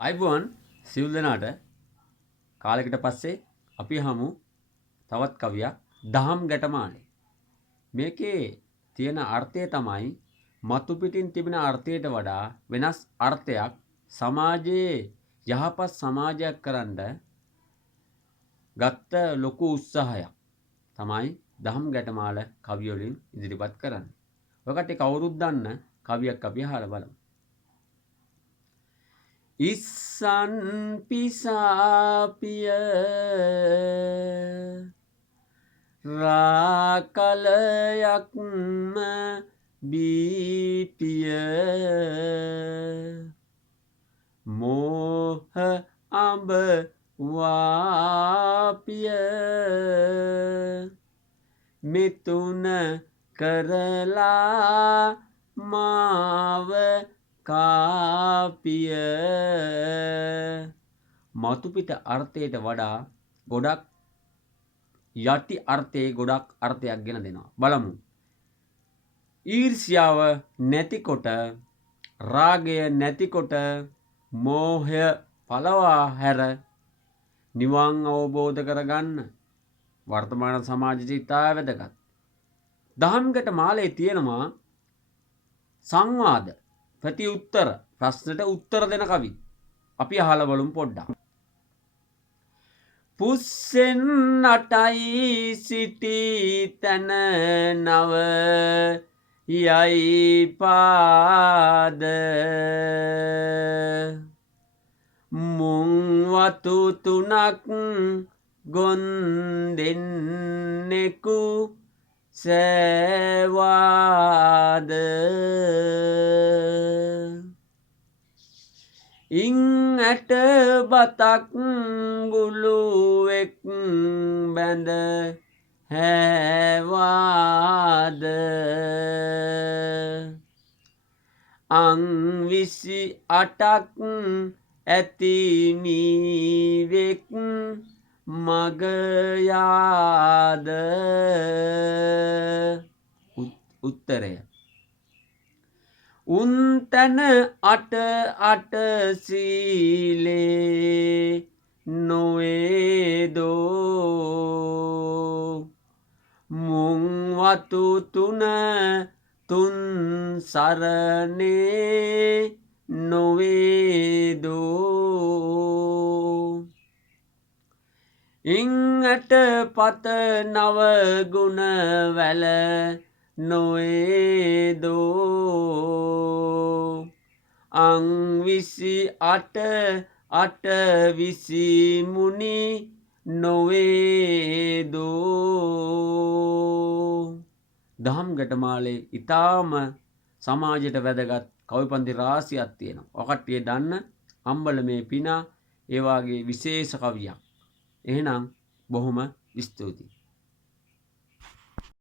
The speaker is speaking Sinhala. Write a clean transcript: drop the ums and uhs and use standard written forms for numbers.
අයිබුවන් සිවුල් දෙනාට කාලෙකට පස්සේ අපි හමු තවත් කවියක් දහම් ගැටමාලේ. මේකේ තියෙන අර්ථය තමයි මතු පිටින් තිබෙන අර්ථයට වඩා වෙනස් අර්ථයක් සමාජයේ යහපත් සමාජයක් කරන්න ගත්ත ලොකු උත්සාහයක් තමයි දහම් ගැටමාල කවිය වලින් ඉදිරිපත් කරන්නේ. ඔය කට්ටිය කවුරුත් දන්න කවියක් අපි අහලා බලමු. ඉස්සන් පිසාපිය රාකලයක්ම බීපිය මෝහ අඹ වාපිය මිතුන කරලා මාව කාපිය මතුපිට අර්ථයට වඩා ගොඩක් යටි අර්ථයේ ගොඩක් අර්ථයක් ගෙන දෙනවා. බලමු. ඊර්ෂ්‍යාව නැතිකොට රාගය නැතිකොට මෝහය පළවා හැර නිවන් අවබෝධ කරගන්න වර්තමාන සමාජයේ ඉතා වැදගත්. දහම්ගට මාලේ තියෙනවා සංවාද ප්‍රති උත්තර ප්‍රශ්නට උත්තර දෙන කවි. අපි අහලා බලමු පොඩ්ඩක්. පුස්සෙන් නටයි සිටි තන නව යයි පාද මුං වතු තුනක් ගොන් දෙන්නෙකු සෑවාද ඉන් ඇට බතක් ගුළුවෙක් බැඳ හැවාද අං 28ක් ඇති මීවෙක් මග යාද උත්තරය උන් තන අට සීලේ නොවේදෝ මුං වතු තුන් සරණේ නොවේදෝ ඉන් ඇට පත නව ගුණ වැල නොවේදෝ අං 28 මුනි නොවේදෝ. දහම් ගැටමාලේ ඊටාම සමාජයට වැදගත් කවිපන්ති රාශියක් තියෙනවා. ඔය කට්ටිය දන්න අම්බලමේ පිනා ඒ වාගේ විශේෂ කවියක්. එහෙනම් බොහොම ස්තුතියි.